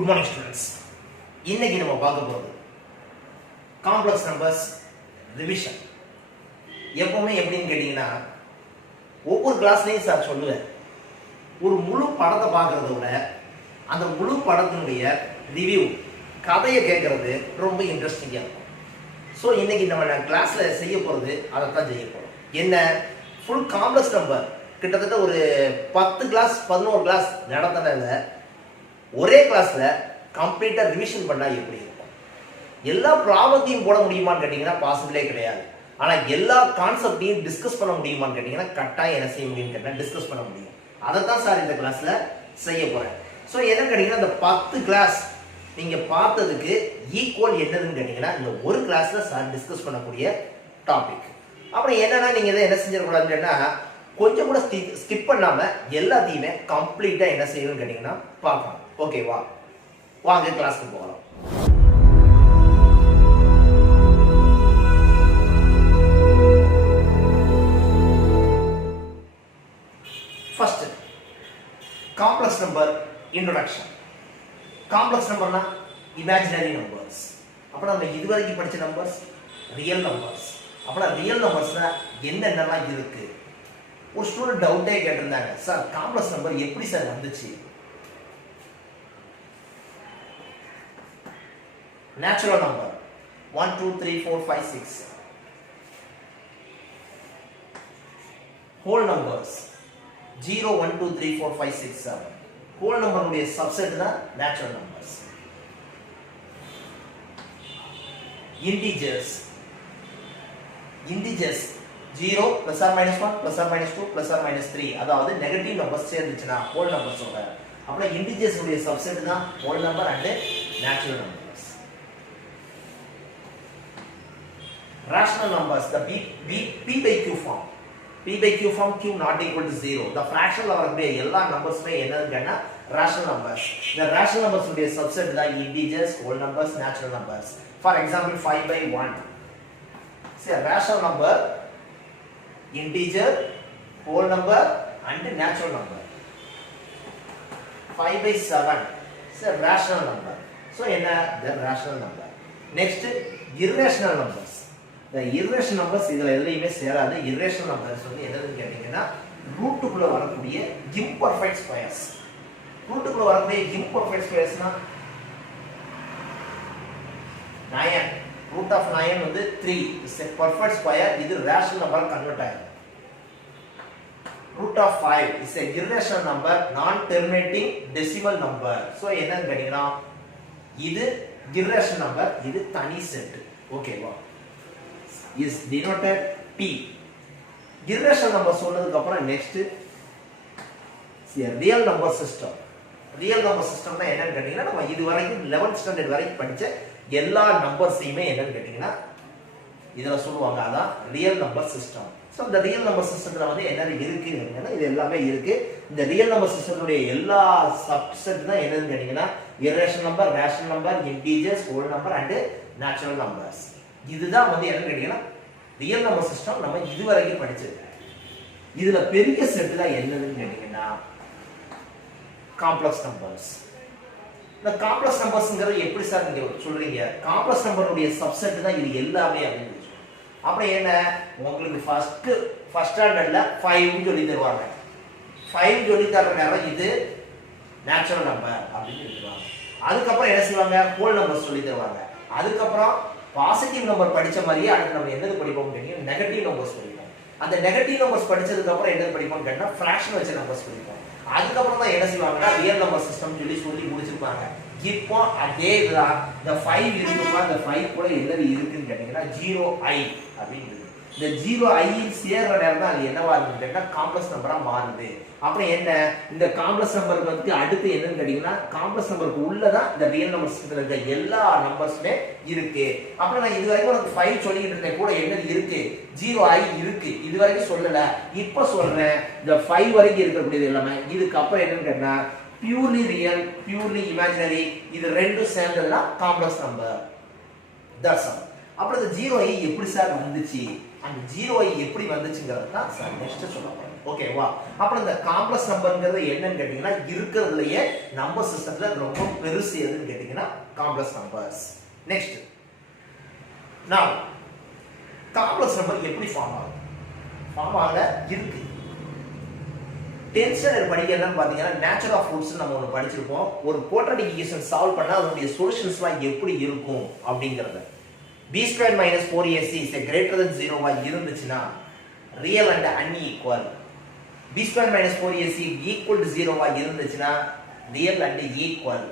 Good morning students. இன்னைக்கு நம்ம பார்க்க போறது காம்ப்ளெக்ஸ் நம்பர்ஸ் ரிவிஷன். எப்பவுமே எப்படின்னு கேட்டீங்கன்னா ஒவ்வொரு கிளாஸ்லயும் சார் சொல்லுவேன், ஒரு முழு படத்தை பார்க்கறத விட அந்த முழு படத்தினுடைய ரிவ்யூ கதையை கேட்கறது ரொம்ப இன்ட்ரெஸ்டிங்காக இருக்கும். ஸோ இன்னைக்கு நம்ம கிளாஸ்ல செய்ய போறது அதைத்தான் செய்ய போறோம். என்ன, ஃபுல் காம்ப்ளெக்ஸ் நம்பர் கிட்டத்தட்ட ஒரு 10 கிளாஸ் 11 கிளாஸ் நடத்தினத ஒரே கிளாஸ்ல கம்ப்ளீட்டா ரிவிஷன் பண்ணா எப்படி இருக்கும்? எல்லா ப்ராப்ளத்தையும் போட முடியுமான்னு கேட்டீங்கன்னா பாசிபிளே கிடையாது. ஆனா எல்லா கான்செப்டையும் டிஸ்கஸ் பண்ண முடியுமான்னு கேட்டீங்கன்னா கட்டாயம் என்ன செய்ய முடியும்னு கேட்டா டிஸ்கஸ் பண்ண முடியும். அதைத்தான் சார் இந்த கிளாஸ்ல செய்ய போறேன். ஸோ என்ன கேட்டீங்கன்னா இந்த 10 கிளாஸ் நீங்க பார்த்ததுக்கு ஈக்குவல் என்னதுன்னு கேட்டீங்கன்னா இந்த ஒரு கிளாஸ்ல சார் டிஸ்கஸ் பண்ணக்கூடிய டாபிக். அப்புறம் என்னன்னா நீங்க இதை என்ன செஞ்சிடக்கூடாதுன்னு கேட்டா கொஞ்சம் கூட ஸ்கிப் பண்ணாம எல்லாத்தையுமே கம்ப்ளீட்டா என்ன செய்யணும்னு கேட்டீங்கன்னா பார்க்கணும். ஓகேவா, வாங்க கிளாஸ்க்கு போகலாம். First complex number introduction. Complex நம்பர்னா இமேஜினரி நம்பர்ஸ். அப்புறம் நம்ம இதுவரைக்கும் படிச்ச நம்பர்ஸ் ரியல் நம்பர்ஸ். அப்புறம் ரியல் நம்பர்ஸ்ல என்னென்னலாம் இருக்கு. ஒரு ஸ்டூடெண்ட் டவுட்டே கேட்டிருந்தாங்க, சார் காம்ப்ளெக்ஸ் நம்பர் எப்படி சார் வந்துச்சு? Natural number 1 2 3 4 5 6. Whole numbers 0 1 2 3 4 5 6 7. Whole நம்பருடைய சப்செட் தான் natural numbers. Integers 0 plus or minus 1 plus or minus 2 plus or minus 3, அதாவது நெகட்டிவ் நம்பர்ஸ் சேர்ந்துச்சுனா ஹோல் நம்பர்ஸ் சொல்ற. அப்புறம் இன்டிஜர்ஸ் உடைய சப்செட் தான் whole number and natural numbers. Rational numbers the p by q form. p by q form q not equal to 0. the fractional வரக்கூடிய எல்லா நம்பர்ஸ்மே என்னதுன்னா rational numbers. இந்த rational numbers உடைய subset தான் integers, whole numbers, natural numbers. For example 5 by 1. see a rational number, integer, whole number and natural number. 5 by 7 is a rational number. So enna the rational number. Next irrational numbers. The irrational numbers idhula edhiyume serada. Irrational numbers வந்து என்னன்னு கேட்டீங்கன்னா ரூட்டுக்குள்ள வரக்கூடிய imperfect squares. ரூட்டுக்குள்ள வரக்கூடிய imperfect squaresனா 9. root of 9 வந்து 3 is a perfect square. இது rational number convert ஆகும். root of 5 is a irrational number, non terminating decimal number. so என்னன்னு கேட்டீங்கன்னா இது irrational number, இது தனி செட். ஓகேவா, is denoted p. irrational number சொன்னதுக்கு அப்புறம் next real number system. real number system னா என்னன்னு கேட்டீங்கன்னா நம்ம இது வரைக்கும் 11th ஸ்டாண்டர்ட் வரைக்கும் படிச்ச எல்லா நம்பர்ஸையுமே என்னன்னு கேட்டீங்கன்னா இதுல சொல்லுவாங்க, அதான் ரியல் நம்பர் சிஸ்டம். ஸோ இந்த ரியல் நம்பர் சிஸ்டத்துல வந்து என்னென்ன இருக்குன்னு இது எல்லாமே இருக்கு. இந்த ரியல் நம்பர் சிஸ்டத்துடைய எல்லா சப்செட் தான் என்னன்னு கேட்டீங்கன்னா irrational number, rational number, integers, whole number and natural numbers. இதுதான் வந்து என்னன்னு கேட்டீங்கன்னா ரியல் நம்பர் சிஸ்டம் நம்ம இது வரைக்கும் படிச்சது. இதுல பெரிய செட் தான் என்னதுன்னு கேட்டீங்கன்னா காம்ப்ளெக்ஸ் நம்பர்ஸ். இந்த காம்ப்ளெக்ஸ் நம்பர்ஸ்ங்கிறது எப்படி சார் நீங்க சொல்றீங்க? காம்ப்ளெக்ஸ் நம்பருடைய சப்செட் தான் இது எல்லாமே அப்படின்னு. அப்புறம் என்ன, உங்களுக்கு ஃபர்ஸ்ட் ஸ்டாண்டர்ட்ல 5 சொல்லி தருவாங்க. 5 சொல்லி தர நேரம் இது நேச்சுரல் நம்பர் அப்படின்னு சொல்லுவாங்க. அதுக்கப்புறம் என்ன செய்வாங்க, ஹோல் நம்பர் சொல்லி தருவாங்க. அதுக்கப்புறம் பாசிட்டிவ் நம்பர் படிச்ச மாதிரியே அடுத்து நம்ம என்னது படிப்போம் கேட்டீங்கன்னா நெகட்டிவ் நம்பர்ஸ் படிப்போம். அந்த நெகட்டிவ் நம்பர்ஸ் படிச்சதுக்கு அப்புறம் என்னது படிப்போம் கேட்டா ஃபிராக்ஷன் வச்ச நம்பர்ஸ் படிப்போம். அதுக்கப்புறம் தான் என்ன செய்வாங்கன்னா ரியல் நம்பர் சிஸ்டம் சொல்லி முடிச்சிருப்பாங்க. இப்போ அதே தான் இந்த 5 இருக்குமா, இந்த 5 கூட என்னது இருக்குன்னு கேட்டீங்கன்னா 0i அப்படின்னு. இந்த 0i சேர்ற நேரம் தான் அது என்னவா இருக்குன்னு கேட்டா காம்ப்ளெக்ஸ் நம்பரா மாறுது. அப்புறம் என்ன, இந்த காம்ப்ளெக்ஸ் நம்பருக்கு வந்து அடுத்து என்னன்னு கேட்டீங்கன்னா காம்ப்ளெக்ஸ் நம்பருக்கு உள்ளதான் இந்த ரியல் நம்பர் சிஸ்டத்துல இருக்க எல்லா நம்பர்ஸுமே இருக்கு. அப்புறம் நான் இது வரைக்கும் உனக்கு 5 சொல்லிட்டு இருந்தேன், கூட என்னது இருக்கு, 0i இருக்கு. இது வரைக்கும் சொல்லல, இப்ப சொல்றேன். இந்த 5 வரைக்கும் இருக்கக்கூடியது எல்லாமே. இதுக்கப்புறம் என்னன்னு கேட்டா பியூர்லி ரியல், பியூர்லி இமேஜினரி, இது ரெண்டும் சேர்ந்ததுன்னா காம்ப்ளெக்ஸ் நம்பர். That's all. அப்புறம் இந்த 0i எப்படி சார் வந்துச்சு அந்த 0 எப்படி வந்துச்சுங்கிறது தான் சார் நெக்ஸ்ட் சொல்ல போறேன். ஓகேவா? அப்புறம் இந்த காம்ப்ளெக்ஸ் நம்பர்ங்கிறது என்னன்னு கேட்டீங்கன்னா இருக்கிறதுலயே நம்பர் சிஸ்டத்துல ரொம்ப பெருசு எதுன்னு கேட்டீங்கன்னா காம்ப்ளெக்ஸ் நம்பர்ஸ். நெக்ஸ்ட் நான் காம்ப்ளெக்ஸ் நம்பர் எப்படி ஃபார்ம் ஆகும்? ஃபார்ம் ஆக இருக்கு. 10th ஸ்டாண்டர்ட் படிக்கிறதுன்னு பாத்தீங்கன்னா நேச்சர் ஆஃப் ரூட்ஸ் நம்ம ஒன்று படிச்சிருப்போம். ஒரு குவாட்ராட்டிக் ஈக்குவேஷன் சால்வ் பண்ணா அதனுடைய சொல்யூஷன்ஸ்லாம் எப்படி இருக்கும் அப்படிங்கறது. b square minus 4ac is greater than 0 இருந்துச்சுன்னா real and unequal. b square minus 4ac equal to 0 இருந்துச்சுன்னா real and equal.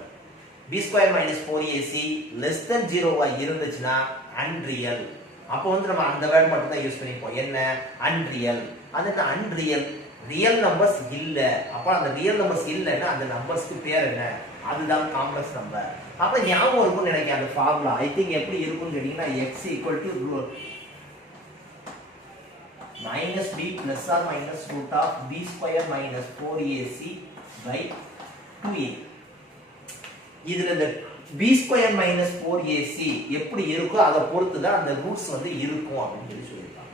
b square minus 4ac less than 0 இருந்துச்சுன்னா unreal. அப்போ வந்து நம்ம அந்த வேர்ட் மட்டும் தான் யூஸ் பண்ணிப்போம். என்ன? unreal. அது என்ன unreal? ரியல் நம்பர்ஸ் இல்ல. அப்ப அந்த ரியல் நம்பர்ஸ் இல்லன்னா அந்த நம்பர்ஸ்க்கு பேர் என்ன? அதுதான் காம்ப்ளெக்ஸ் நம்பர். அப்ப ஞாபகம் இருக்கும்னு நினைக்கிறேன் அந்த ஃபார்முலா. ஐ திங்க் எப்படி இருக்கும்னு கேட்டீங்கன்னா x minus b plus or minus root of b square minus 4ac by 2a. இதுல இந்த b square minus 4ac எப்படி இருக்கோ அதை பொறுத்து தான் அந்த ரூட்ஸ் வந்து இருக்கும் அப்படின்னு சொல்லி சொல்லிருக்காங்க.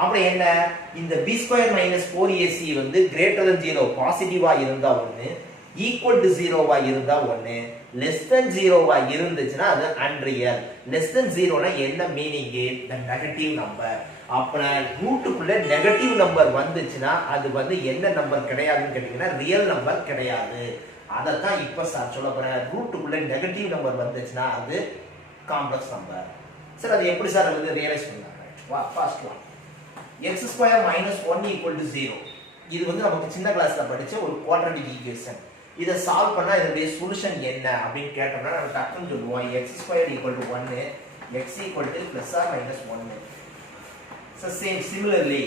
அப்புறம் என்ன? இந்த b square minus 4ac வந்து greater than 0 பாசிட்டிவா இருந்தா ஒன்னு, equal to 0 இருந்தா ஒன்னு, less than 0 இருந்துச்சுன்னா அது unreal. less than 0 னா என்ன மீனிங்? the negative number. அப்ப ரூட்டுக்குள்ள நெகட்டிவ் நம்பர் வந்துச்சுன்னா அது வந்து என்ன நம்பர் கிடையாதுன்னு கேட்டீங்கன்னா ரியல் நம்பர் கிடையாது. அதத்தான் இப்ப சார் சொல்ல போறேன். ரூட்டுக்குள்ள நெகட்டிவ் நம்பர் வந்துச்சுன்னா அது காம்ப்ளெக்ஸ் நம்பர். சார் அது எப்படி சார் வந்து ரியலைஸ் பண்ணாங்க? வா first one x square minus 1 equal to 0. இது வந்து நமக்கு சின்ன கிளாஸ்ல படிச்ச ஒரு குவாட்ராட்டிக் ஈக்குவேஷன். இத சால்வ் பண்ணா இதோட சொல்யூஷன் என்ன அப்படினு கேட்டோம்னா நம்ம டக்குன்னு சொல்லுவோம் x square equal to 1, x equal to plus or minus 1. So similarly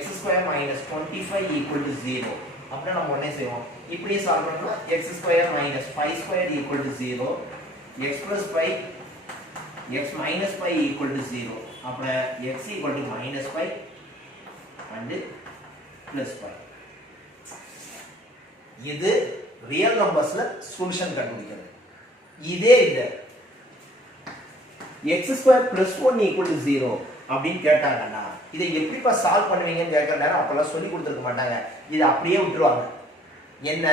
x square minus 25 equal to 0. அப்படினா நம்ம என்ன செய்வோம்? இப்படி சால்வ் பண்ணா x square minus 5 square equal to 0, x plus 5 x minus 5 equal to 0. அப்ப x equal to minus 5 and plus 5. இது real நம்பர்ஸ்ல solution கண்டுபிடிக்கிறது. இதே இது x square plus 1 equal to 0 அப்படின்னு கேட்டாங்கன்னா இதை எப்படிப்பா சால்வ் பண்ணுவீங்கன்னு கேட்கறாங்க. அப்பெல்லாம் சொல்லி கொடுத்துருக்க மாட்டாங்க. இதை அப்படியே விட்டுருவாங்க. என்ன?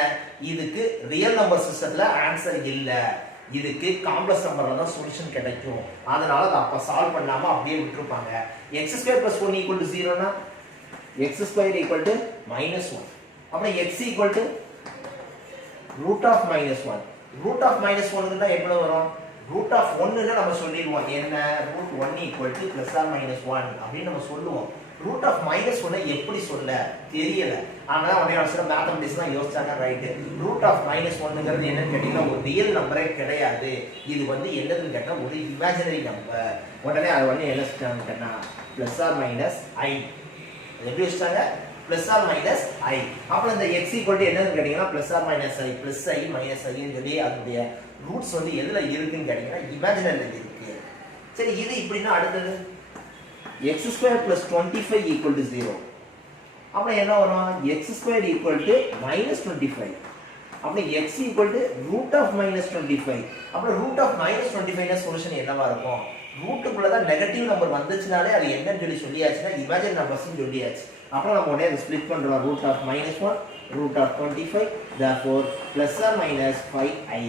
இதுக்கு ரியல் நம்பர் சிஸ்டத்துல ஆன்சர் இல்ல, இதுக்கு காம்ப்ளெக்ஸ் நம்பர்ல தான் சொல்யூஷன் கிடைக்கும். அதனால அதை அப்ப சால்வ் பண்ணாம அப்படியே விட்டுருப்பாங்க. x square plus 1 equal to 0 னா x square equal to minus 1. அப்புறம் x equal to root of minus 1. root of minus 1 னா எவ்வளவு வரும்? root of 1 ன்னு நம்ம சொல்லிடுவோம். என்ன? root 1 equal to plus or minus 1 அப்படி நம்ம சொல்லுவோம். root of minus 1 எப்படி சொல்ல தெரியல. ஆனா உடனே அவசர மேத்தமெட்டிக்ஸ் தான் யோசிச்சாங்க. ரைட். root of minus 1ங்கிறது என்னன்னு கேட்டீங்கன்னா ஒரு ரியல் நம்பரே கிடையாது. இது வந்து என்னதுன்னு கேட்டா ஒரு இமேஜினரி நம்பர். உடனே அது வந்து என்ன சொல்றாங்கன்னா plus or minus i. எப்படி வச்சாங்க? plus or minus i. அப்புறம் இந்த x equal to என்னன்னு கேட்டீங்கன்னா plus or minus i, plus i minus i ன்னு சொல்லி அதோட ரூட்ஸ் வந்து எதுல இருக்குன்னு கேட்டீங்கன்னா இமேஜினரில இருக்கு. சரி, இது இப்படின்னா அடுத்தது x square plus 25 equal to 0. அப்புறம் என்ன வரும்? x square equal to minus 25. அப்புறம் x equal to root of minus 25. அப்புறம் root of minus 25 னா சொல்யூஷன் என்னவா இருக்கும்? ரூட்டுக்குள்ள தான் நெகட்டிவ் நம்பர் வந்துச்சுனாலே அது என்னன்னு சொல்லியாச்சுன்னா இமேஜினரி நம்பர்ஸ்னு சொல்லியாச்சு. அப்புறம் நம்ம உடனே அதை ஸ்ப்ளிட் பண்றோம். root of minus 1, root of 25, therefore plus or minus 5i.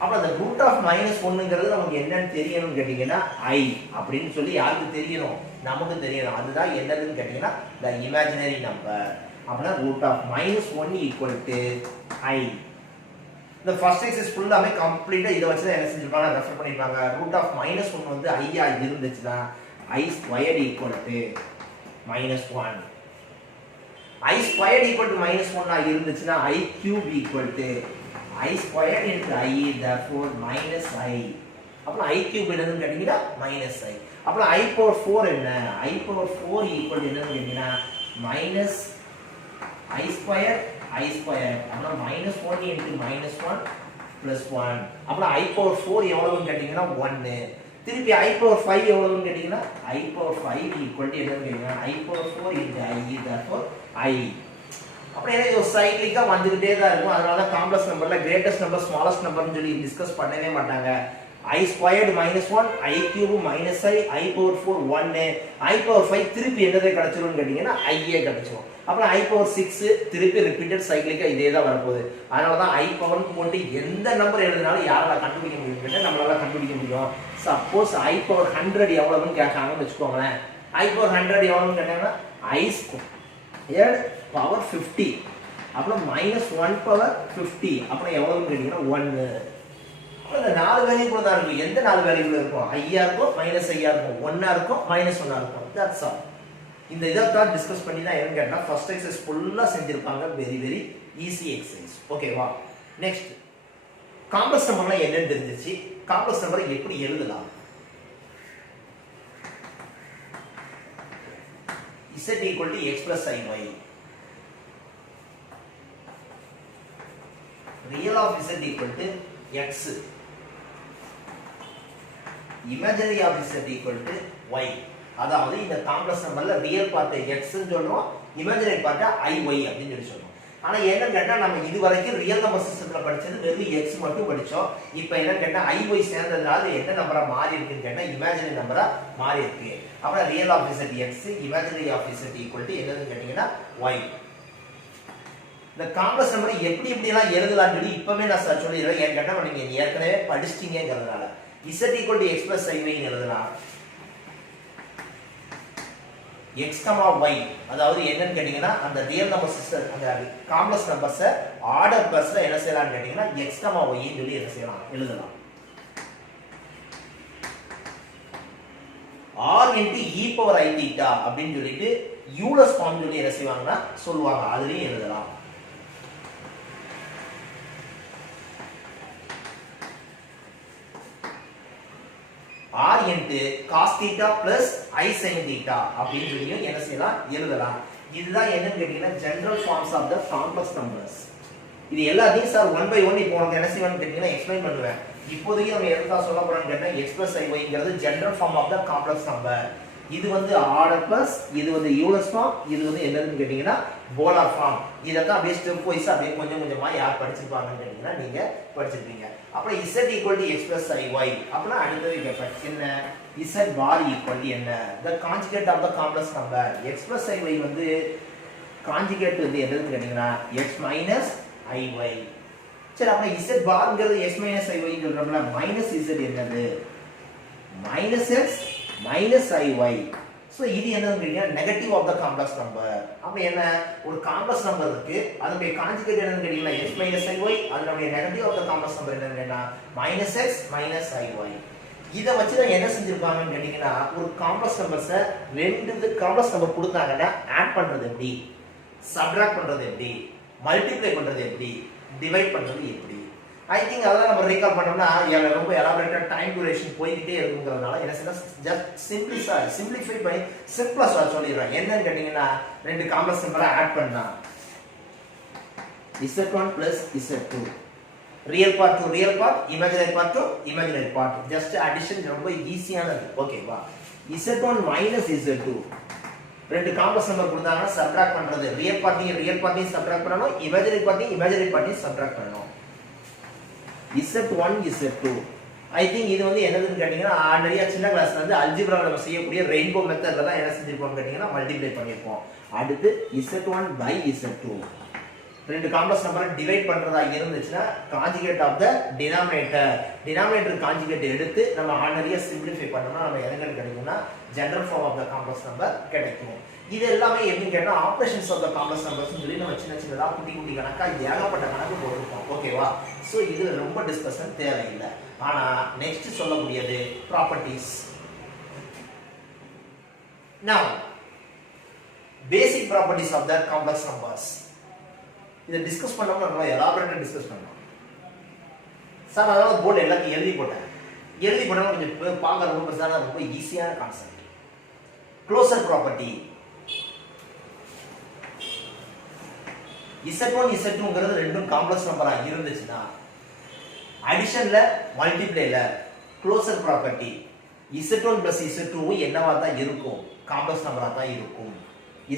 அப்புறம் அந்த root of minus 1ங்கிறது நமக்கு என்னன்னு தெரியணும்னு கேட்டீங்கன்னா i அப்படின்னு சொல்லி யாருக்கு தெரியணும்? நமக்கு தெரியணும். அதுதான் என்னதுன்னு கேட்டீங்கன்னா the imaginary number. அப்படின்னா root of minus 1 equal to i. இந்த ஃபர்ஸ்ட் எக்ஸசைஸ் ஃபுல்லாமே கம்ப்ளீட்டா இத வச்சு தான் என்ன செஞ்சிருப்பாங்க? ரெஃபர் பண்ணிருப்பாங்க. root of minus 1 வந்து i ஆ இருந்துச்சுனா i squared equal to minus 1. i squared equal to minus 1 ஆ இருந்துச்சுனா i cube equal to i squared into i, therefore minus i. அப்புறம் i cube என்னன்னு கேட்டீங்கன்னா minus i. அப்புறம் i power 4 என்ன? i power 4 equal to என்னன்னு கேட்டீங்கன்னா minus i squared i squared. அப்புறம் minus 1 into minus 1 plus 1. அப்புறம் i power 4 எவ்வளவுன்னு கேட்டீங்கன்னா 1. திருப்பி i power 5 எவ்வளவுன்னு கேட்டீங்கன்னா i power 5 equal to என்னன்னு கேட்டீங்கன்னா i power 4 into i, therefore i. அப்படியே இது சைக்கிளிக்கா வந்துகிட்டே தான் இருக்கும். அதனால தான் காம்ப்ளெக்ஸ் நம்பர்ல கிரேட்டஸ்ட் நம்பர் ஸ்மாலஸ்ட் நம்பர்னு சொல்லி டிஸ்கஸ் பண்ணவே மாட்டாங்க. I squared minus 1, I cube minus I power 4 1, I power 5 திருப்பி என்னதே கிடைச்சிரும்னு கேட்டீங்கன்னா I ஏ கிடைச்சிரும். அப்புறம் I power 6 திருப்பி ரிப்பீட்டட் சைக்கிளிக்கா இதே தான் வரப்போகுது. அதனால தான் I பவருக்கு போட்டு எந்த நம்பர் எழுதினாலும் யாரால கண்டுபிடிக்க முடியும் நம்மளால கண்டுபிடிக்க முடியும். சப்போஸ் I power 100 எவ்வளவுன்னு கேட்டாங்கன்னு வெச்சுக்கோங்களேன். I power 100 எவ்வளவுன்னு கேட்டாங்கன்னா I squared power 50 அப்புறம் minus 1 power 50 அப்புறம் எவ்வளவுன்னு கேட்டீங்கன்னா 1. இந்த நாலு வேல்யூக்குள்ள தான் இருக்கு. எந்த நாலு வேல்யூக்குள்ள இருக்கும்? ஐயா இருக்கும், மைனஸ் ஐயா இருக்கும், 1 இருக்கும், மைனஸ் 1 இருக்கும். That's all. இந்த இதை தான் டிஸ்கஸ் பண்ணி தான் என்ன கேட்டா ஃபர்ஸ்ட் எக்ஸசைஸ் ஃபுல்லா செஞ்சிருப்பாங்க. Very very easy exercise. ஓகேவா? நெக்ஸ்ட் காம்ப்ளெக்ஸ் நம்பர்னா என்னன்னு தெரிஞ்சிருச்சு. காம்ப்ளெக்ஸ் நம்பரை எப்படி எழுதலாம்? z equal to x plus iy. Real of z equal to x. Imaginary of z equal to y. அதாவது இந்த காம்ப்ளெக்ஸ் நம்பர்ல ரியல் பார்ட் x ன்னு சொல்றோம், இமேஜினரி பார்ட் iy அப்படின்னு சொல்லி சொல்றோம். ஆனா என்ன கேட்டா நம்ம இது வரைக்கும் ரியல் நம்பர் சிஸ்டம்ல படிச்சது வெறும் x மட்டும் படிச்சோம். இப்போ என்ன கேட்டா iy சேர்ந்ததனால என்ன நம்பரா மாறி இருக்குன்னு கேட்டா இமேஜினரி நம்பரா மாறி இருக்கு. அப்புறம் real of z x, imaginary of z equal to என்னன்னு கேட்டீங்கன்னா y. இந்த காம்ப்ளெக்ஸ் நம்பரை எப்படி எல்லாம் எழுதலாம்னு சொல்லி இப்பவே நான் சொல்லிடுறேன். ஏன் கேட்டா நீங்க ஏற்கனவே படிச்சிட்டீங்கங்கிறதுனால z equal to x plus iy எழுதலாம். x, y அதாவது என்னன்னு கேட்டீங்கன்னா அந்த ரியல் நம்பர் சிஸ்டம் அந்த காம்ப்ளெக்ஸ் நம்பர்ஸ் ஆர்டர் பர்ஸ்ல என்ன செய்யலாம்னு கேட்டீங்கன்னா x, y ன்னு சொல்லி என்ன செய்யலாம் எழுதலாம். r into e power i theta அப்படின்னு சொல்லிட்டு யூலர்ஸ் ஃபார்ம் சொல்லி என்ன செய்வாங்கன்னா சொல்லுவாங்க. அதுலயும் எழுதலாம். r into cos theta plus i sin theta அப்படின்னு சொல்லி என்ன செய்யலாம் எழுதலாம். இதுதான் என்னன்னு கேட்டீங்கன்னா general forms of the complex numbers. இது எல்லாத்தையும் சார் 1 by 1 இப்போ உங்களுக்கு என்ன செய்யணும்னு கேட்டீங்கன்னா எக்ஸ்பிளைன் பண்ணுவேன். இப்போதைக்கு நம்ம எதுக்கா சொல்ல போறோம்னு கேட்டா x plus iy general form of the complex number. இது வந்து ஆர்டர் பிளஸ், இது வந்து யூலர்ஸ் ஃபார்ம், இது வந்து என்னன்னு கேட்டீங்கன்னா போலார் ஃபார்ம். இதெல்லாம் அப்படியே ஸ்டெப் வைஸ் அப்படியே கொஞ்சம் கொஞ்சமா யார் படிச்சிருப்பாங்கன்னு கேட்டீங்கன்னா நீங்க படிச்சிருப்பீங்க. அப்புறம் z equal to x plus iy. அப்புறம் அடுத்தது கேட்பேன் என்ன z bar equal to என்ன the conjugate of the complex number. x plus iy வந்து கான்ஜுகேட் வந்து என்னன்னு கேட்டீங்கன்னா x minus iy. சரி அப்புறம் z barங்கிறது x minus iy சொல்றோம்ல, மைனஸ் z என்னது minus x minus iy. So இது என்னன்னு கேட்டீங்கன்னா negative of the complex number. அப்ப என்ன ஒரு காம்ப்ளெக்ஸ் நம்பர் இருக்கு, அதனுடைய கான்ஜுகேட் என்னன்னு கேட்டீங்கன்னா x minus iy, அதனுடைய negative of the complex number என்னன்னு கேட்டா minus x minus iy. இத வச்சு தான் என்ன செஞ்சிருப்பாங்கன்னு கேட்டீங்கன்னா ஒரு காம்ப்ளெக்ஸ் நம்பர்ஸை ரெண்டு காம்ப்ளெக்ஸ் நம்பர் கொடுத்தாங்கன்னா ஆட் பண்றது எப்படி, சப்ட்ராக்ட் பண்றது எப்படி, மல்டிப்ளை பண்றது எப்படி, டிவைட் பண்றது எப்படி. ஐ திங்க் அதெல்லாம் நம்ம ரீகால் பண்ணோம்னா ரொம்ப எலாபரேட்டா டைம் டியூரேஷன் போய்கிட்டே இருக்குங்கிறதுனால என்ன செய்யலாம் ஜஸ்ட் சிம்பிளிஃபை பண்ணி சிம்பிளா சொல்லிடுறேன். என்னன்னு கேட்டீங்கன்னா ரெண்டு காம்ப்ளெக்ஸ் நம்பரை ஆட் பண்ணா z1 plus z2, real part to real part, imaginary part to imaginary part. Just addition ரொம்ப ஈஸியானது. ஓகேவா? z1 minus z2 ரெண்டு காம்ப்ளெக்ஸ் நம்பர் கொடுத்தாங்கன்னா சப்ட்ராக்ட் பண்றது, ரியல் பார்ட்டையும் சப்ட்ராக்ட் பண்ணனும், இமேஜினரி பார்ட்டையும் சப்ட்ராக்ட் பண்ணனும். z1 z2 ஐ திங்க் இது வந்து என்னதுன்னு கேட்டீங்கன்னா ஆல்ரெடியா சின்ன கிளாஸ்ல வந்து அல்ஜிப்ரால நம்ம செய்யக்கூடிய ரெயின்போ மெத்தட்ல தான் என்ன செஞ்சிருப்போம் கேட்டீங்கன்னா மல்டிப்ளை பண்ணிருப்போம். அடுத்து z1 by z2 ரெண்டு காம்ப்ளெக்ஸ் நம்பரை டிவைட் பண்றதா இருந்துச்சுன்னா conjugate of the denominator conjugate எடுத்து நம்ம ஆல்ரெடியா சிம்பிளிஃபை பண்ணோம்னா நம்ம என்ன கிடைக்கும்னா general form of the complex number கிடைக்கும். இது எல்லாமே எப்படின்னு கேட்டா operations of the complex numbers சொல்லி நம்ம சின்னதா குட்டி கணக்கா இது ஏகப்பட்ட கணக்கு போட்டுருப்போம். ஓகேவா? சோ இதுல ரொம்ப டிஸ்கஷன் தேவையில்லை. ஆனா நெக்ஸ்ட் சொல்லக்கூடியது properties. Now basic properties of the complex numbers. இத டிஸ்கஸ் பண்ணோம்னா ரொம்ப எலாபரேட்டா டிஸ்கஸ் பண்ணோம். சார் அதனால போர்டு எல்லாத்தையும் எழுதி போட்டேன் கொஞ்சம் பார்க்க ரொம்ப பெருசான ரொம்ப ஈஸியான கான்செப்ட். க்ளோசர் ப்ராப்பர்ட்டி z1 z2ங்கிறது ரெண்டும் காம்ப்ளெக்ஸ் நம்பரா இருந்துச்சுன்னா அடிஷன்ல மல்டிப்ளைல க்ளோசர் ப்ராப்பர்ட்டி z1 z2 என்னவா தான் இருக்கும், காம்ப்ளெக்ஸ் நம்பரா தான் இருக்கும்.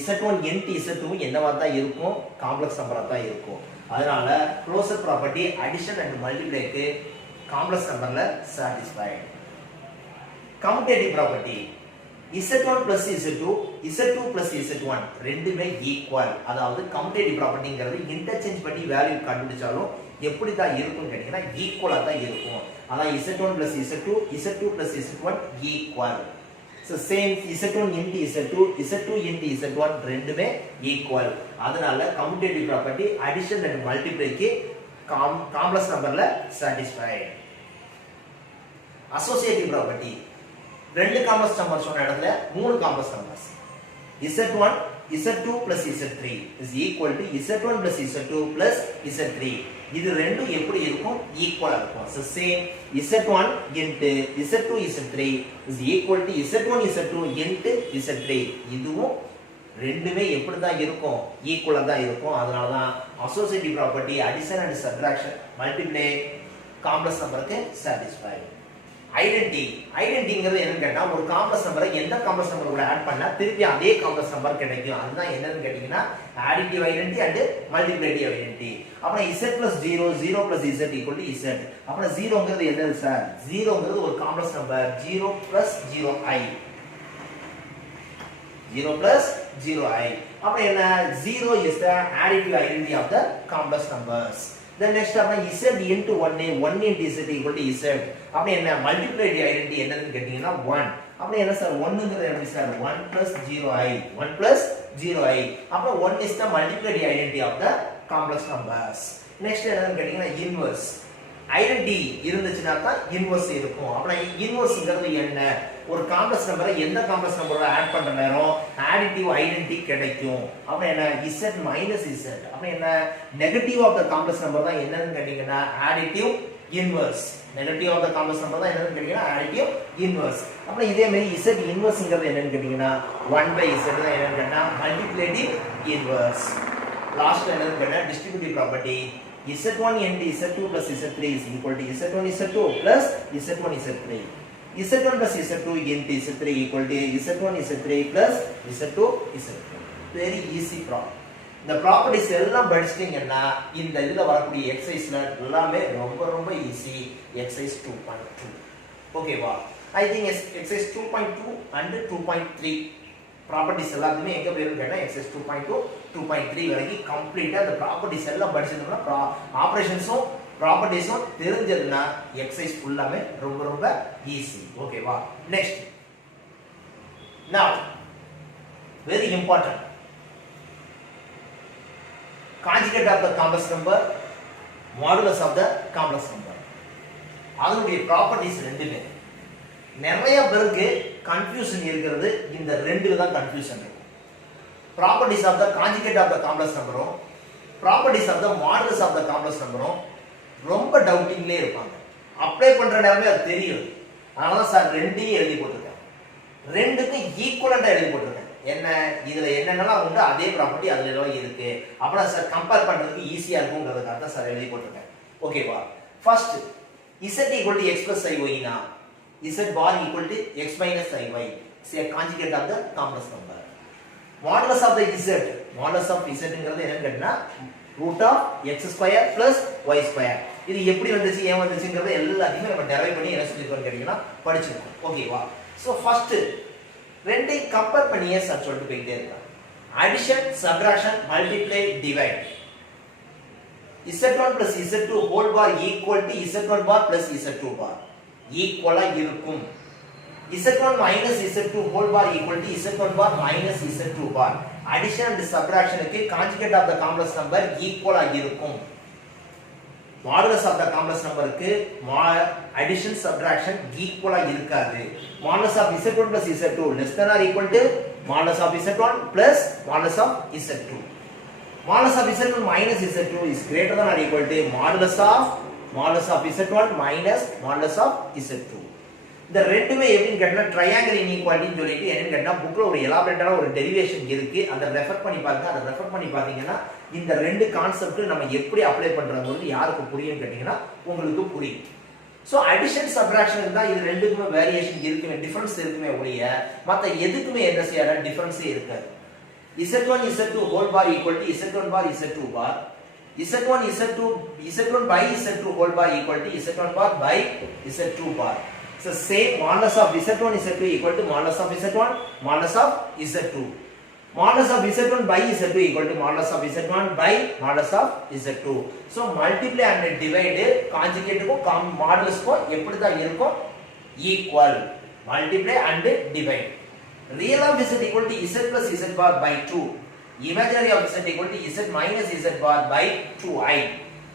z1 into z2 என்னவா தான் இருக்கும், காம்ப்ளெக்ஸ் நம்பரா தான் இருக்கும். அதனால க்ளோசர் ப்ராப்பர்ட்டி அடிஷன் அண்ட் மல்டிப்ளைக்கு காம்ப்ளெக்ஸ் நம்பர்ல satisfied. Commutative property Z1 plus Z2 Z2 plus Z1 ரெண்டுமே ஈக்குவல். அதாவது commutative propertyங்கிறது இன்டர்சேஞ்ச் பண்ணி வேல்யூ கண்டுபிடிச்சாலும் எப்படி தான் இருக்கும்னு கேட்டீங்கன்னா ஈக்குவலா தான் இருக்கும். அதான் Z1 plus Z2 Z2 plus Z1 equal. So same Z1 into Z2 Z2 into Z1 ரெண்டுமே ஈக்குவல். அதனால commutative property addition and multiply க்கு காம்ப்ளெக்ஸ் நம்பர்ல satisfied. Associative property ரெண்டு காம்ப்ளெக்ஸ் நம்பர் சொன்ன இடத்துல மூணு complex numbers Z1 Z2 plus Z3 is equal to Z1 plus Z2 plus Z3. இது ரெண்டும் எப்படி இருக்கும் ஈக்குவலா இருக்கும். So same Z1 into Z2 Z3 is equal to Z1 Z2 into Z3. இதுவும் ரெண்டுமே எப்படி தான் இருக்கும் ஈக்குவலா தான் இருக்கும். அதனால தான் associative property addition and subtraction multiply complex நம்பருக்கு satisfy. ஐடென்டிங்கிறது என்னன்னு கேட்டா ஒரு காம்ப்ளெக்ஸ் நம்பரை எந்த காம்ப்ளெக்ஸ் நம்பர் கூட ஆட் பண்ணா திருப்பி அதே காம்ப்ளெக்ஸ் நம்பர் கிடைக்கும். அதுதான் என்னன்னு கேட்டீங்கன்னா additive identity and multiplicative identity. அப்புறம் z plus 0 0 plus z equal to z. அப்புறம் 0ங்கிறது என்னது சார்? 0ங்கிறது ஒரு complex number 0 plus 0i 0 plus 0i. அப்புறம் என்ன 0 is the additive identity of the complex numbers. Then next அப்புறம் z into 1 1 into z equal to z. அப்புறம் என்ன multiplicative identity என்னன்னு கேட்டீங்கன்னா 1. அப்புறம் என்ன சார் 1ங்கிறது எப்படி sir 1 plus 0i 1 plus 0i. அப்புறம் 1 is the multiplicative identity of the complex numbers. Next என்னன்னு கேட்டீங்கன்னா inverse. ஐடென்டி இருந்துச்சுனா தான் இன்வெர்ஸ் இருக்கும். அப்புறம் இன்வெர்ஸ்ங்கிறது என்ன? ஒரு காம்ப்ளெக்ஸ் நம்பரை எந்த காம்ப்ளெக்ஸ் நம்பரோட ஆட் பண்ற நேரம் additive identity கிடைக்கும். அப்புறம் என்ன z minus z. அப்புறம் என்ன negative of the complex number தான் என்னன்னு கேட்டீங்கன்னா additive inverse. Negative of the complex number தான் என்னன்னு கேட்டீங்கன்னா additive inverse. அப்புறம் இதே மாதிரி z இன்வெர்ஸ்ங்கிறது என்னன்னு கேட்டீங்கன்னா 1/z தான் என்னன்னு கேட்டா multiplicative inverse. லாஸ்ட் என்னன்னு கேட்டா distributive property Z1 into Z2 plus Z3 is equal to Z1 Z2 plus Z1 Z3. Z1 plus Z2 into Z3 equal to Z1 Z3 plus Z2 Z3. Very easy problem. இந்த properties எல்லாம் படிச்சிட்டீங்கன்னா இந்த இதுல வரக்கூடிய எக்ஸசைஸ்ல எல்லாமே ரொம்ப ரொம்ப easy. Exercise 2.2 ஓகேவா? I think exercise 2.2 and 2.3 properties எல்லாத்துமே எங்க போயிரும் கேட்டா எக்ஸசைஸ் 2.2 2.3 வரைக்கும் கம்ப்ளீட்டா அந்த ப்ராப்பர்ட்டிஸ் எல்லாம் படிச்சிட்டோம்னா ஆபரேஷன்ஸும் ப்ராப்பர்ட்டிஸும் தெரிஞ்சதுன்னா எக்ஸசைஸ் ஃபுல்லாமே ரொம்ப ரொம்ப ஈஸி. ஓகேவா? Next now very important conjugate of the complex number modulus of the complex number அதனுடைய ப்ராப்பர்ட்டிஸ் ரெண்டுமே நிறைய பேருக்கு கன்ஃபியூஷன் இருக்கிறது இந்த ரெண்டுல தான் கன்ஃபியூஷன் இருக்கு. Properties of the conjugate of the complex நம்பரும் properties of the modulus of the complex நம்பரும் ரொம்ப டவுட்டிங்லே இருப்பாங்க. அப்ளை பண்ற நேரமே அது தெரியும். அதனால தான் சார் ரெண்டையும் எழுதி போட்டிருக்கேன். ரெண்டுக்கும் ஈக்குவலண்டா எழுதி போட்டிருக்கேன். என்ன இதுல என்னென்னலாம் உண்டு அதே ப்ராப்பர்ட்டி அதுல எல்லாம் இருக்கு. அப்புறம் சார் கம்பேர் பண்றதுக்கு ஈஸியா இருக்கும்ங்கிறதுக்காக தான் சார் எழுதி போட்டிருக்கேன். ஓகேவா? First z equal to x plus iy னா z bar equal to x minus iy is a conjugate of the complex number. Modulus of the z ங்கிறது என்னன்னு கேட்டா root of x square plus y square. இது எப்படி வந்துச்சு ஏன் வந்துச்சுங்கிறது எல்லாத்தையும் நம்ம டெரைவ் பண்ணி என்ன சொல்லிருக்கோம் கேட்டீங்கன்னா படிச்சிருக்கோம். ஓகேவா? சோ ஃபர்ஸ்ட் ரெண்டை கம்பேர் பண்ணியே சார் சொல்லிட்டு போயிட்டே இருக்காங்க. Addition, subtraction, multiply, divide. z1 plus z2 whole bar equal to z1 bar plus z2 bar ஈக்குவலா இருக்கும். z1 minus z2 whole bar equal to z1 bar minus z2 bar. addition and subtraction க்கு conjugate of the complex number ஈக்குவலா இருக்கும். modulus of the complex number க்கு addition subtraction ஈக்குவலா இருக்காது. modulus of z1 plus z2 less than or equal to modulus of z1 plus modulus of z2. modulus of z1 minus z2 is greater than or equal to modulus of z1 minus modulus of z2. இந்த ரெண்டுமே எப்படின்னு கேட்டா triangle இன்இக்வாலிட்டின்னு சொல்லிட்டு என்னன்னு கேட்டா புக்ல ஒரு எலாபரேட்டடான ஒரு டெரிவேஷன் இருக்கு. அதை ரெஃபர் பண்ணி பாருங்க. அதை ரெஃபர் பண்ணி பாத்தீங்கன்னா இந்த ரெண்டு கான்செப்ட் நம்ம எப்படி அப்ளை பண்றோம்ங்கிறது யாருக்கு புரியும் கேட்டீங்கன்னா உங்களுக்கு புரியும். சோ அடிஷன் சப்ட்ராக்ஷன் தான் இது ரெண்டுக்குமே வேரியேஷன் இருக்குமே, டிஃபரன்ஸ் இருக்குமே ஒழிய மத்த எதுக்குமே என்ன செய்யற டிஃபரன்ஸே இருக்காது. z1 z2 whole bar equal to z1 bar z2 bar Z1 Z1 by Z2 whole bar equal to Z1 bar by Z2 bar. So same modulus of Z1 Z2 equal to modulus of Z1 modulus of Z2. Modulus of Z1 by Z2 equal to modulus of Z1 by modulus of Z2. So multiply and divide conjugate को modulus को எப்படி தான் இருக்கும் equal. Multiply and divide. Real of Z equal to Z plus Z bar by 2. Imaginary of Z equal to Z minus Z bar by 2i.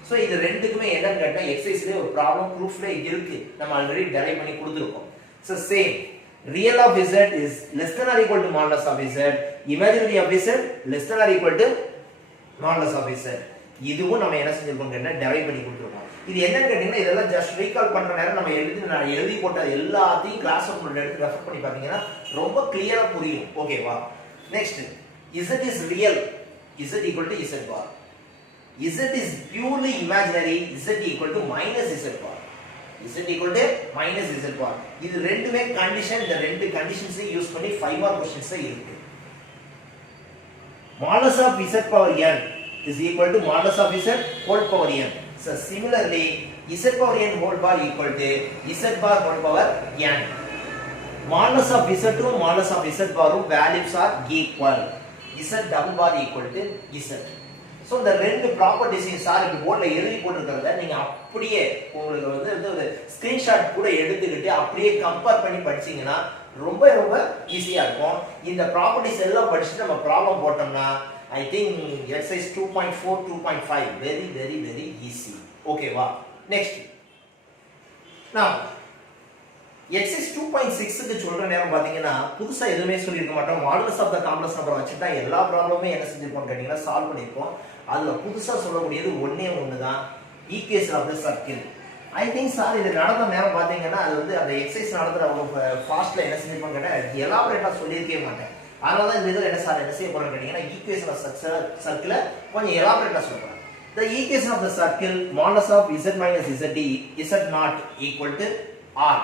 So இது ரெண்டுக்குமே என்னன்னு கேட்டா எக்ஸர்சைஸ்ல ஒரு ப்ராப்ளம் ப்ரூஃப்ல இருக்கு. நம்ம ஆல்ரெடி டெரைவ் பண்ணி கொடுத்திருக்கோம். So same real of Z is less than or equal to modulus of Z. Imaginary of Z less than or equal to modulus of Z. இதுவும் நம்ம என்ன செஞ்சிருக்கோம் கேட்டா டெரைவ் பண்ணி கொடுத்திருக்கோம். இது என்னன்னு கேட்டீங்கன்னா இதெல்லாம் ஜஸ்ட் ரீகால் பண்ற நேரம் நம்ம எழுதி போட்ட எல்லாத்தையும் கிளாஸ் ரூம்ல எடுத்து ரெஃபர் பண்ணி பாத்தீங்கன்னா ரொம்ப கிளியரா புரியும். ஓகேவா? Next Z is real. Z equal to Z bar. Z is purely imaginary. Z equal to minus Z bar. Z equal to minus Z bar. இது ரெண்டுமே கண்டிஷன். இந்த ரெண்டு கண்டிஷன்ஸை யூஸ் பண்ணி 5 மார்க் क्वेश्चंस இருக்கு. Modulus of Z power n is equal to modulus of Z whole power n. So similarly Z power n whole bar equal to Z bar whole power n. Modulus of Z2 modulus of Z bar values are equal. Z double bar equal to Z. So இந்த ரெண்டு ப்ராப்பர்ட்டிஸையும் sir இப்ப போர்ட்ல எழுதி போட்டுருக்கிறத நீங்க அப்படியே உங்களுக்கு வந்து screenshot கூட எடுத்துக்கிட்டு அப்படியே கம்பேர் பண்ணி படிச்சீங்கன்னா ரொம்ப ரொம்ப ஈஸியா இருக்கும். இந்த ப்ராப்பர்ட்டிஸ் எல்லாம் படிச்சுட்டு நம்ம ப்ராப்ளம் போட்டோம்னா I think exercise 2.4 2.5 very very very easy. ஓகேவா? நெக்ஸ்ட் now exercise 2.6 க்கு சொல்ற நேரம் பாத்தீங்கன்னா புதுசா எதுவுமே சொல்லி இருக்க மாட்டோம். Modulus of the complex number வச்சு தான் எல்லா ப்ராப்ளமுமே என்ன செஞ்சிருப்போம் கேட்டிங்கன்னா சால்வ் பண்ணிருப்போம். அதுல புதுசா சொல்லக்கூடியது ஒண்ணே தான் equation of the circle. I think sir இது நடந்த நேரம் பாத்தீங்கன்னா அது வந்து அந்த எக்ஸசைஸ் நடத்துற ஃபாஸ்ட்ல என்ன செஞ்சிருப்போம் கேட்டா எலாபரேட்டா சொல்லியிருக்கவே மாட்டேன். அதனால தான் இந்த இதுல என்ன சார் என்ன செய்ய போறோம்னு கேட்டீங்கன்னா ஈக்குவேஷன் ஆஃப் சர்க்கிளை கொஞ்சம் எலாபரேட்டா சொல்றேன். The equation of the circle modulus of Z minus Z Z0 equal to R.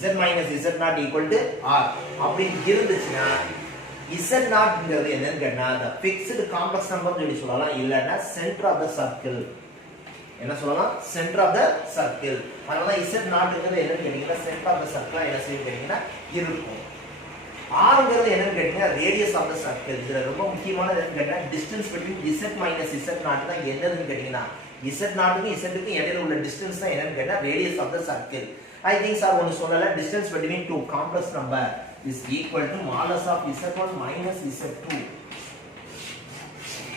Z minus Z0 equal to R. அப்படி இருந்துச்சுன்னா Z0 ங்கிறது என்னன்னு கேட்டா the fixed complex number சொல்லி சொல்லலாம். இல்லன்னா center of the circle. என்ன சொல்லலாம்? center of the circle. அதனால Z0 ங்கிறது என்னன்னு கேட்டீங்கன்னா center of the circle என்ன செய்யும் கேட்டீங்கன்னா இருக்கும். R ங்கிறது என்னன்னு கேட்டீங்கன்னா radius of the circle. இதுல ரொம்ப முக்கியமானது என்னன்னு கேட்டா distance between Z minus Z0 தான் என்னதுன்னு கேட்டீங்கன்னா Z0 க்கும் Z க்கும் இடையில உள்ள distance தான் என்னன்னு கேட்டா radius of the circle. I think sir ஒன்னு சொல்லல distance between two complex number is equal to modulus of Z1 minus Z2.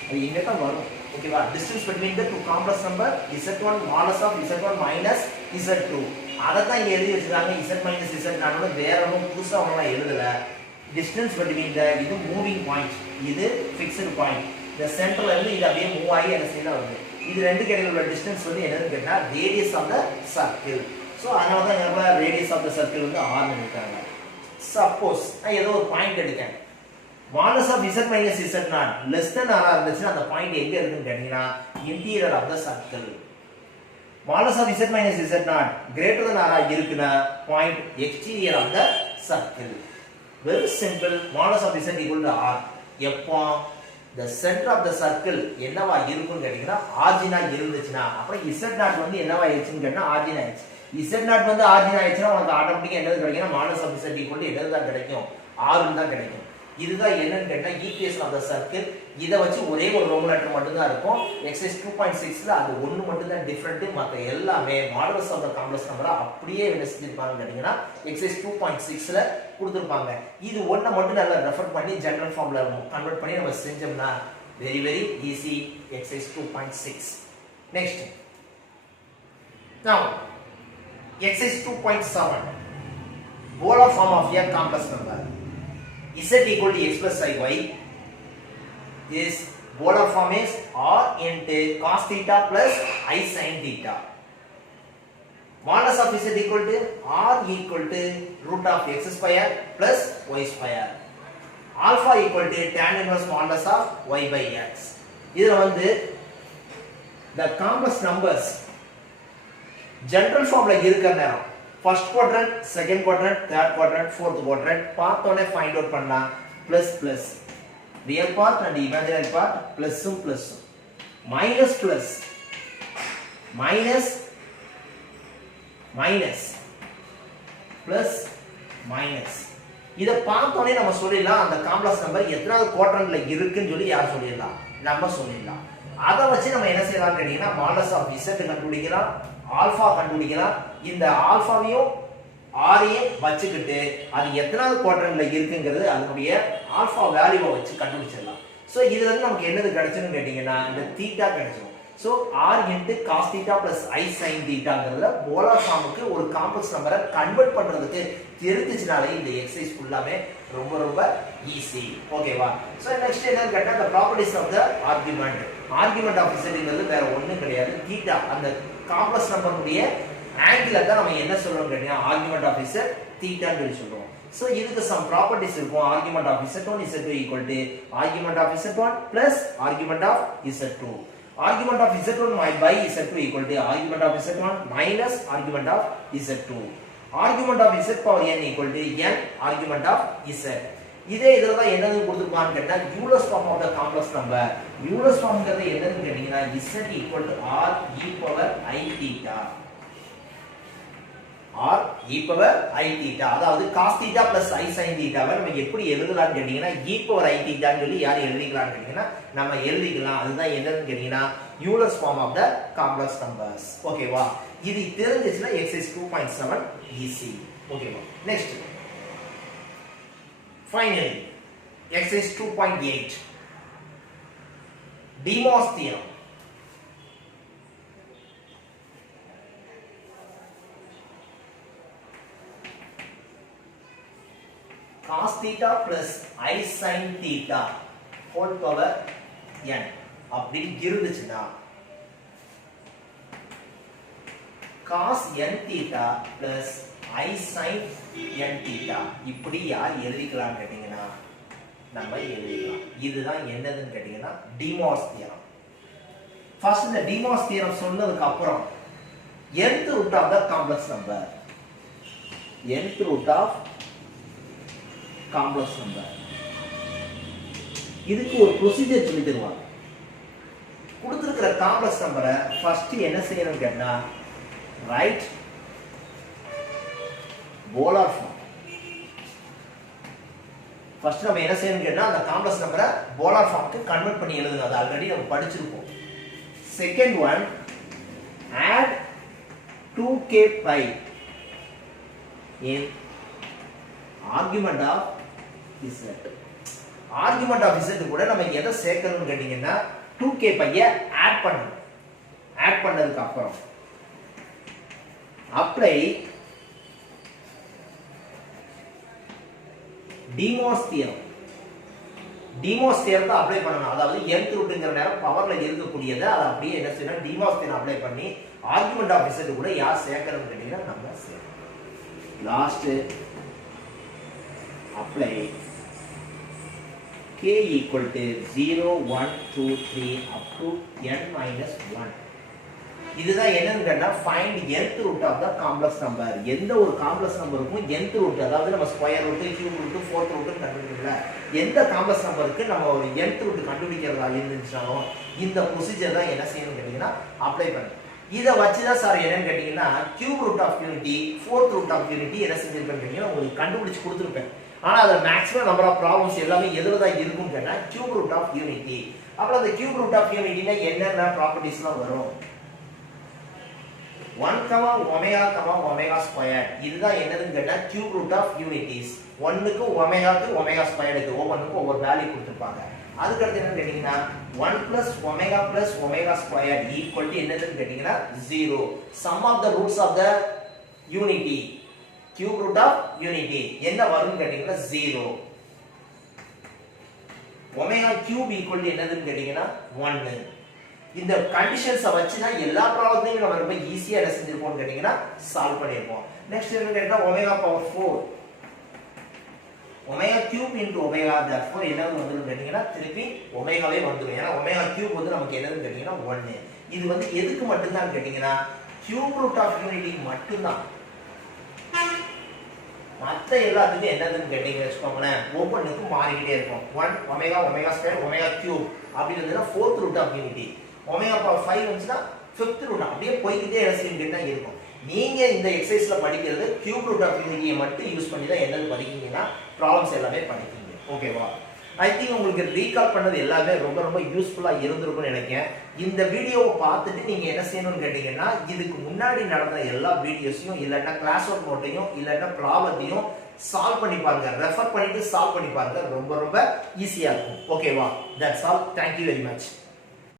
அது இங்க தான் வரும். ஓகேவா? distance between the two complex number Z1 modulus of Z1 minus Z2. அத தான் இங்க எழுதி வச்சிருக்காங்க. Z minus Z0 வேற ஒண்ணும் புதுசா ஒண்ணும் எழுதல. distance between the இது மூவிங் பாயிண்ட், இது ஃபிக்ஸ்டு பாயிண்ட். இந்த சென்டர்ல இருந்து இது அப்படியே மூவ் ஆகி என்ன செய்யலாம் வருது. இது ரெண்டுக்கு இடையில உள்ள டிஸ்டன்ஸ் வந்து என்னன்னு கேட்டா radius of the circle. So அதனால தான் நம்ம radius of the circle வந்து r ன்னு எடுத்தாங்க. சப்போஸ் நான் ஏதோ ஒரு point எடுக்கேன். modulus of Z minus Z0 less than r இருந்துச்சுன்னா அந்த பாயிண்ட் எங்க இருக்குன்னு கேட்டீங்கன்னா interior of the circle. modulus of Z minus Z0 greater than r இருக்குன்னா point exterior of the circle. Very simple. Modulus of Z equal to r. எப்போ the center of the circle என்னவா இருக்குன்னு கேட்டீங்கன்னா ஆர்ஜினா இருந்துச்சுன்னா அப்புறம் Z0 வந்து என்னவா ஆயிடுச்சுன்னு கேட்டா ஆர்ஜினா ஆயிடுச்சு. Z0 வந்து ஆர்ஜினா ஆயிடுச்சுன்னா உங்களுக்கு ஆட்டோமேட்டிக்கா என்னது கிடைக்கும்னா modulus of Z equal to என்னது தான் கிடைக்கும்? r தான் கிடைக்கும். இதுதான் என்னன்னு கேட்டா ஈக்குவேஷன் ஆஃப் தி சர்க்கிள். இத வச்சு ஒரே ஒரு ரோமன் லெட்டர் மட்டும் தான் இருக்கும். எக்ஸர்சைஸ் 2.6ல அது ஒன்னு மட்டும் தான் டிஃபரண்ட். மத்த எல்லாமே மாடுலஸ் ஆஃப் தி காம்ப்ளெக்ஸ் நம்பரை அப்படியே என்ன செஞ்சிருப்பாங்க கேட்டிங்கன்னா எக்ஸர்சைஸ் 2.6ல கொடுத்திருப்பாங்க. இது ஒண்ண மட்டும் நல்லா ரெஃபர் பண்ணி ஜெனரல் ஃபார்ம்ல கன்வர்ட் பண்ணி நம்ம செஞ்சோம்னா very very easy exercise 2.6. Next now exercise 2.7 polar form of a complex number Z equal to x plus y is polar form is r into cos theta plus I sin theta. Modulus of Z equal to r equal to root of x square plus y square. Alpha equal to tan inverse modulus of y by x. இதுல வந்து the complex numbers general formula இருக்கிற நேரம் first quadrant, second quadrant, third quadrant, fourth quadrant பார்த்தோனே find out பண்ணலாம். plus plus real part and imaginary part plus plus minus plus minus minus plus minus. இதை பார்த்தோன்னே நம்ம சொல்லிடலாம் அந்த காம்ப்ளெக்ஸ் நம்பர் எத்தனாவது குவாட்ரண்ட்ல இருக்குன்னு சொல்லி யார் சொல்லிடலாம், நம்ம சொல்லிடலாம். அதை வச்சு நம்ம என்ன செய்யலாம் கேட்டீங்கன்னா மாடலஸ் ஆஃப் இசட் கண்டுபிடிக்கலாம், ஆல்பா கண்டுபிடிக்கலாம். இந்த ஆல்பாவையும் ஆரையும் வச்சுக்கிட்டு அது எத்தனாவது குவாட்ரண்ட்ல இருக்குங்கிறது அதனுடைய ஆல்பா வேல்யூவை வச்சு கண்டுபிடிச்சிடலாம். ஸோ இதுல இருந்து நமக்கு என்னது கிடைச்சுன்னு கேட்டீங்கன்னா இந்த தீட்டா கிடைச்சிடும். So r into cos theta plus i sine தீட்டாங்கிறதுல போலார் ஃபார்முக்கு ஒரு காம்ப்ளெக்ஸ் நம்பரை கன்வெர்ட் பண்றதுக்கு தெரிஞ்சிச்சுனாலே இந்த எக்ஸசைஸ் ஃபுல்லாமே ரொம்ப ரொம்ப ஈஸி. ஓகேவா? ஸோ நெக்ஸ்ட் என்னன்னு கேட்டால் the properties of the argument. Argument of இசட்ங்கிறது வேற ஒன்றும் கிடையாது, தீட்டா. அந்த காம்ப்ளெக்ஸ் நம்பருடைய ஆங்கிள் தான் நம்ம என்ன சொல்றோம் கேட்டீங்கன்னா ஆர்குமெண்ட் ஆஃப் இசட் தீட்டான்னு சொல்லி சொல்றோம். So இதுக்கு some properties இருக்கும். argument of z1 z2 equal to argument of z1 plus argument of z2. Argument of z1 by z2 equal to argument of z1 minus argument of z2. Argument of z power n equal to n argument of z. இதே இதுல தான் என்னது கொடுத்துருப்பான்னு கேட்டா Euler's form of the complex number. Euler's ஃபார்ம்ங்கிறது என்னன்னு கேட்டீங்கன்னா z equal to r e power i theta. or e power i theta. அதாவது cos theta plus i sin theta வை நம்ம எப்படி எழுதலாம்னு கேட்டீங்கன்னா e power i theta ன்னு சொல்லி யார் எழுதிக்கலாம்னு கேட்டீங்கன்னா நம்ம எழுதிக்கலாம். அதுதான் என்னன்னு கேட்டீங்கன்னா Euler's form of the complex numbers. ஓகேவா? இது தெரிஞ்சிச்சுனா எக்ஸர்சைஸ் 2.7 ஈஸி. ஓகேவா? Next finally exercise 2.8 De Moivre's theorem. cos theta plus I sin theta whole power n அப்படி இருந்துச்சுன்னா cos n theta plus I sin n theta இப்படி யார் எழுதிக்கலாம் கேட்டீங்கன்னா நம்ம எழுதிக்கலாம். இதுதான் என்னதுன்னு கேட்டீங்கன்னா டிமாஸ் தியரம். ஃபர்ஸ்ட் இந்த டிமாஸ் தியரம் சொன்னதுக்கு அப்புறம் nth root of the complex number, nth root of complex number. இதுக்கு ஒரு ப்ரொசீஜர் சொல்லி தருவாங்க. கொடுத்திருக்கிற காம்ப்ளெக்ஸ் நம்பரை ஃபர்ஸ்ட் என்ன செய்யணும் கேட்டா ரைட் போலார் ஃபார்ம். ஃபர்ஸ்ட் நம்ம என்ன செய்யணும் கேட்டா அந்த காம்ப்ளெக்ஸ் நம்பரை போலார் ஃபார்முக்கு கன்வெர்ட் பண்ணி எழுதணும். அது ஆல்ரெடி நம்ம படிச்சிருப்போம். Second one add 2k pi in argument of z. argument of z கூட நம்ம எதை சேர்க்கணும்னு கேட்டீங்கன்னா 2k பைய ஆட் பண்ணணும். ஆட் பண்ணதுக்கு அப்புறம் அப்ளை டிமாஸ் தியரம். டிமாஸ் தியரத்தை அப்ளை பண்ணணும். அதாவது nth ரூட்ங்கற நேரம் பவர்ல இருக்கக்கூடியதை அதை அப்படியே என்ன செய்யணும் டிமாஸ் தியரம் அப்ளை பண்ணி argument of z கூட யார் சேர்க்கணும்னு கேட்டீங்கன்னா நம்ம சேர்க்கணும். Last apply k equal to 0 1 2 3 up to n minus 1. இதுதான் என்னன்னு கேட்டா find nth root of the complex number. எந்த ஒரு காம்ப்ளெக்ஸ் நம்பருக்கும் nth root, அதாவது நம்ம square root, cube root, fourth root கண்டுபிடிக்கல. எந்த காம்ப்ளெக்ஸ் நம்பருக்கு நம்ம ஒரு nth root கண்டுபிடிக்கிறதா இருந்துச்சாலும் இந்த ப்ரொசீஜர் தான் என்ன செய்யணும் கேட்டீங்கன்னா அப்ளை பண்ணணும். இதை வச்சுதான் சார் என்னன்னு கேட்டீங்கன்னா cube root of unity, fourth root of unity என்ன செஞ்சிருப்பேன்னு கேட்டீங்கன்னா உங்களுக்கு கண்டுபிடிச்சு கொடுத்துருப்பேன். ஆனா அது மேக்ஸிமம் நம்பர் ஆஃப் ப்ராப்ளம்ஸ் எல்லாமே எதுல தான் இருக்கும்னு கேட்டா கியூப் ரூட் ஆஃப் யூனிட்டி. அப்புறம் அந்த கியூப் ரூட் ஆஃப் யூனிட்டில என்னென்ன ப்ராப்பர்ட்டிஸ்லாம் வரும் 1 ஒமேகா ஒமேகா ஸ்கொயர். இதுதான் என்னதுன்னு கேட்டா கியூப் ரூட் ஆஃப் யூனிட்டிஸ். 1க்கு ஒமேகாக்கு ஒமேகா ஸ்கொயருக்கு ஒவ்வொன்றுக்கும் ஒவ்வொரு வேல்யூ கொடுத்துருப்பாங்க. அதுக்கு அடுத்து என்னன்னு கேட்டீங்கன்னா 1 plus omega square equal to என்னதுன்னு கேட்டீங்கன்னா 0. Sum of the roots of the unity, cube root of unity என்ன வரும்னு கேட்டீங்கன்னா 0. ஒமேகா கியூப் ஈக்குவல் டு என்னதுன்னு கேட்டீங்கன்னா 1. இந்த கண்டிஷன்ஸை வச்சு தான் எல்லா ப்ராப்ளத்தையும் நம்ம ரொம்ப ஈஸியா என்ன செஞ்சிருப்போம்னு கேட்டீங்கன்னா சால்வ் பண்ணிருப்போம். நெக்ஸ்ட் என்ன கேட்டீங்கன்னா omega power 4, omega cube into omega, therefore என்னது வந்துரும் கேட்டீங்கன்னா திருப்பி ஒமேகாவே வந்துரும். ஏன்னா ஒமேகா கியூப் வந்து நமக்கு என்னதுன்னு கேட்டீங்கன்னா 1. இது வந்து எதுக்கு மட்டும் தான் கேட்டீங்கன்னா கியூப் ரூட் ஆஃப் யூனிட்டி மட்டும் தான். மற்ற எல்லாத்துக்கும் என்னதுன்னு கேட்டீங்கன்னு வச்சுக்கோங்களேன் ஒவ்வொன்றுக்கும் மாறிக்கிட்டே இருக்கும். 1 ஒமேகா ஸ்கொயர் ஒமேகா கியூப் அப்படின்னு இருந்ததுன்னா fourth root of unity. Omega power 5 வந்துச்சுன்னா ஃபிஃப்த் ரூட் அப்படியே போய்கிட்டே என்ன செய்யும் தான் இருக்கும். நீங்க இந்த எக்ஸசைஸ்ல படிக்கிறது கியூப் ரூட் ஆஃப் யூனிட்டியை மட்டும் யூஸ் பண்ணி தான் என்னது படிக்கிறீங்கன்னா ப்ராப்ளம்ஸ் எல்லாமே படிக்கிறீங்க. ஓகேவா? ஐ திங்க் உங்களுக்கு ரீகால் பண்ணது எல்லாமே ரொம்ப ரொம்ப யூஸ்ஃபுல்லா இருந்திருக்கும்னு நினைக்கிறேன். இந்த வீடியோவை பார்த்துட்டு நீங்க என்ன செய்யணும்னு கேட்டீங்கன்னா இதுக்கு முன்னாடி நடந்த எல்லா வீடியோஸையும் இல்லைன்னா கிளாஸ் ஒர்க் நோட்டையும் இல்லைன்னா ப்ராப்ளத்தையும் சால்வ் பண்ணி பாருங்க, ரெஃபர் பண்ணிட்டு சால்வ் பண்ணி பாருங்க. ரொம்ப ரொம்ப ஈஸியா இருக்கும். ஓகேவா? That's all. Thank you very much.